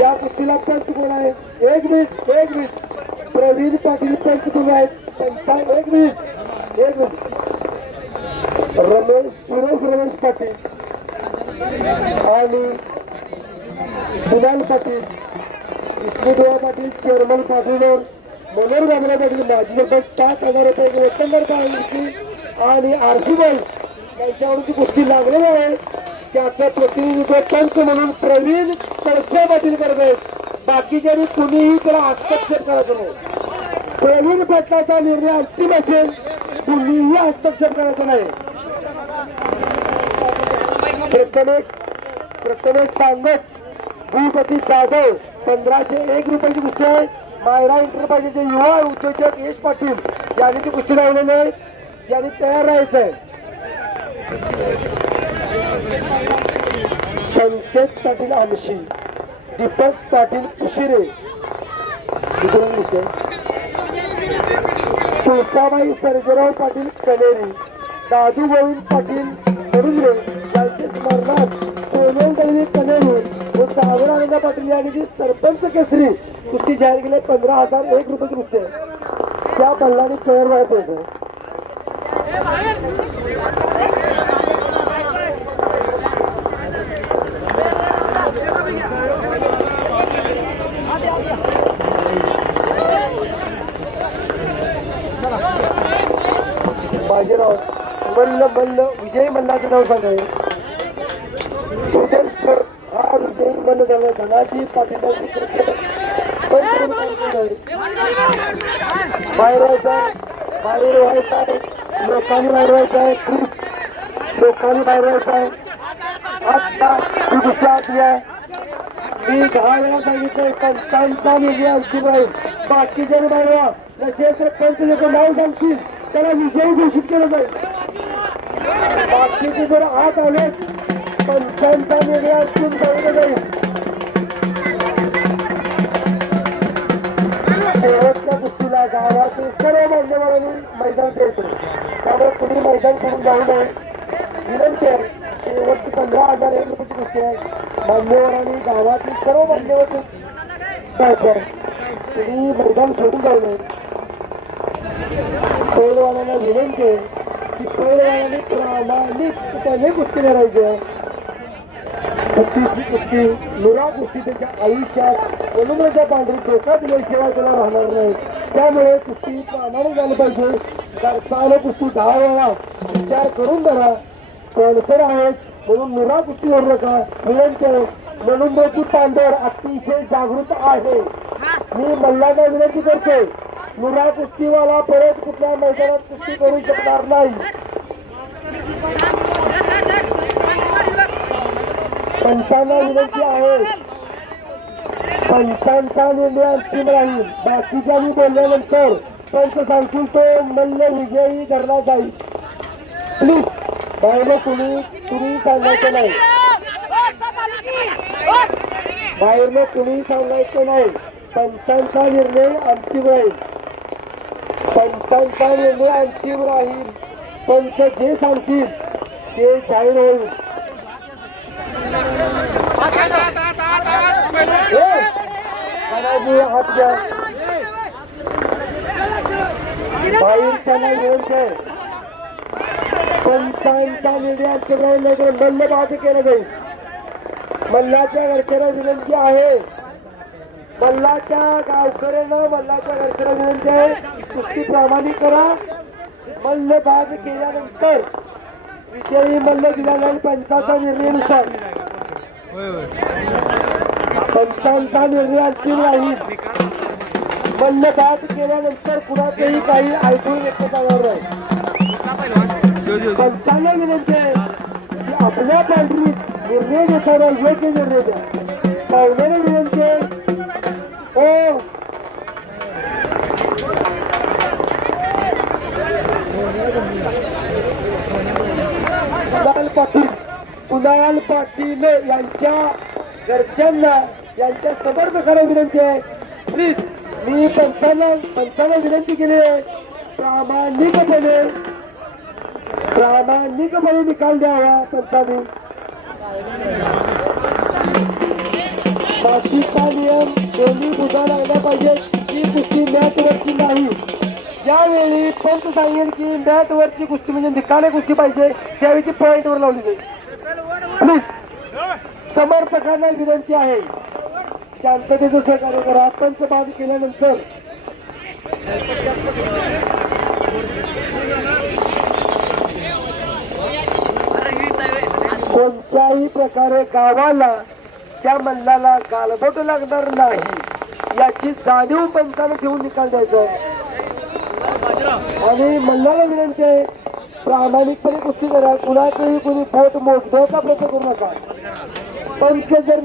या कुस्तीला पंच कोण आहे? एक मिनिट एक मिनिट. प्रवीण पाटील पंच कोण आहेत एक मिनिट एक मिनिट. रमेश सुरेश रमेश पाटील. आणि कुणाल पाटील? विष्णुदेवा पाटील चेअरमन पाटीलवर. मनोहर गांधीला पाटील माजी सरपंच सात हजार रुपये वेतनदार पाहिजे आणि आरतीबाई यांच्यावरची कुस्ती लागलेली आहे. त्याचं प्रतिनिधित्व पंच म्हणून प्रवीण तळसे पाटील करत आहेत बाकीच्यानी कुणीही त्याला हस्तक्षेप करायचा नाही. प्रवीण पाटलाचा निर्णय अंतिम असेल कुणीही हस्तक्षेप करायचा नाही. प्रथमेश प्रथमेश सांगत भूपती जाधव पंधराशे एक रुपयाची कुस्ती आहे. मायरा इंटरप्राइजेसचे युवा उद्योजक यश पाटील यांनी ती कुस्ती लावलेली आहे. यांनी तयार राहायचं आहे. संकेत पाटील आमशी दीपक पाटील उशिरे तुळसाबाई सर्जेराव पाटील कलेरी दादू गोविंद पाटील बडुगरे यांचे स्मरणात सोनल कलेरी व सागर आनंद पाटील यांनी सरपंच केसरी कुस्ती जाहीर केली पंधरा हजार एक रुपये कुस्ती त्या बल्लाने तयार व्हायचं बाजीराव मल्ल मल्ल विजय मल्लाचं नाव सांगाय हा. विजय मल्ल झाला धनाजी पाटील बाहेर व्हायचा बाहेर व्हायचा आहे. लोकांनी बाहेर व्हायचं आहे. खूप लोकांनी बाहेर व्हायचं आहे. आत्ता ही दुसरा आली आहे मी घालायला सांगितलंय पंचांचा मुलगी आमची बाई. बाकी जर बाहेर व्हा. पंच लोक नाव सांगतील. त्याला विजयी घोषित केलं जाईल. बाकीचे जर आत आले पंचांचा निर्णय असून सांगितलं जाईल शेवटच्या कुस्तीला गावातील सर्व माध्यमांनी मैदान द्यायचं त्यामुळे कुणी मैदान करून जाऊ नये. विनंती आहे शेवटची पंधरा हजार एक रुपयाची गोष्टी आहे. मान्यवरांनी गावातील सर्व मान्यवर जायचं आहे मैदान सोडून जाऊ नये. पैलवानांना विनंती आहे की पैलवानांनी प्रामाणिकपणे कुस्ती करायची आहे कुस्तीची कुस्ती नुरा कुस्ती त्याच्या आईच्या अनुमच्या पांढरी टोकात दिल्याशिवाय त्याला राहणार नाही. त्यामुळे कुस्ती प्रामाणिक झालं पाहिजे. करताना कुस्ती दहा वेळा विचार करून धरा. कॉन्सर आहेत म्हणून नुरा कुस्ती करू नका. विनंती म्हणून मोठी पांढर अतिशय जागृत आहे. मी मल्लांना विनंती करते नुरा कुस्तीवाला परत कुठल्या मैदानात कुस्ती करू शकणार नाही. पंचांना विनंती आहे. पंचांचा निर्णय अंतिम राहील. बाकीच्यांनी बोलल्यानंतर पंच सांगतील तो मल्ल विजयी धरला जाईल प्लीज बाहेर कुणी कुणी सांगायचं नाही. बाहेरनं कुणी सांगायचं नाही. पंचांचा निर्णय अंतिम राहील. पंचांचा निर्णय अंतिम राहील पंच जे सांगतील ते जाहीर होईल. हात घ्या. बाहेर पंचांचा निर्णय अंतिम राहील नाही तर बाद केलं जाईल. मल्लाच्या घरच्याला विनंती आहे. मल्लाच्या गावकऱ्यानं मल्लाच्या घरकडे विनंती आहे कुस्ती प्रामाणिक करा. मल्ल बाद केल्यानंतर विजयी मल्ल दिला जाईल पंचाचा निर्णयानुसार. पंचांचा निर्णय अंतिम राहील. मल्ल बाद केल्यानंतर कुणाचंही काही ऐकून घेतलं जाणार नाही. पंचांना विनंती आहे की आपल्या पार्टीत निर्णय घेताना योग्य निर्णय द्या. पाहुण्याला पाटील कुणाल पाटील यांच्या घरच्यांना यांच्या समर्थकाला विनंती आहे. प्लीज मी पंचांना पंचांना विनंती केली आहे. प्रामाणिकपणे प्रामाणिकपणे निकाल द्यावा पंचांनी. बाकीचा नियम दोन्ही बुधा लागला पाहिजे ही कुस्ती मॅटवरची नाही. ज्यावेळी पंच सांगेल की मॅटवरची कुस्ती म्हणजे निकाले कुस्ती पाहिजे त्यावेळी ती पॉईंटवर लावली जाईल प्लीज समर्थकांना विनंती आहे शांततेचं सहकार्य करा पंच बाद केल्यानंतर कोणत्याही प्रकारे गावाला त्या मल्लाला गालबोट लागणार नाही याची जाणीव पंचाने ठेवून निकाल द्यायचा आहे. आणि मल्लाला विनंती आहे प्रामाणिकपणे कुस्ती करा कुणाचंही कुणी पोट मोजण्याचा प्रयत्न करू नका. पंच जर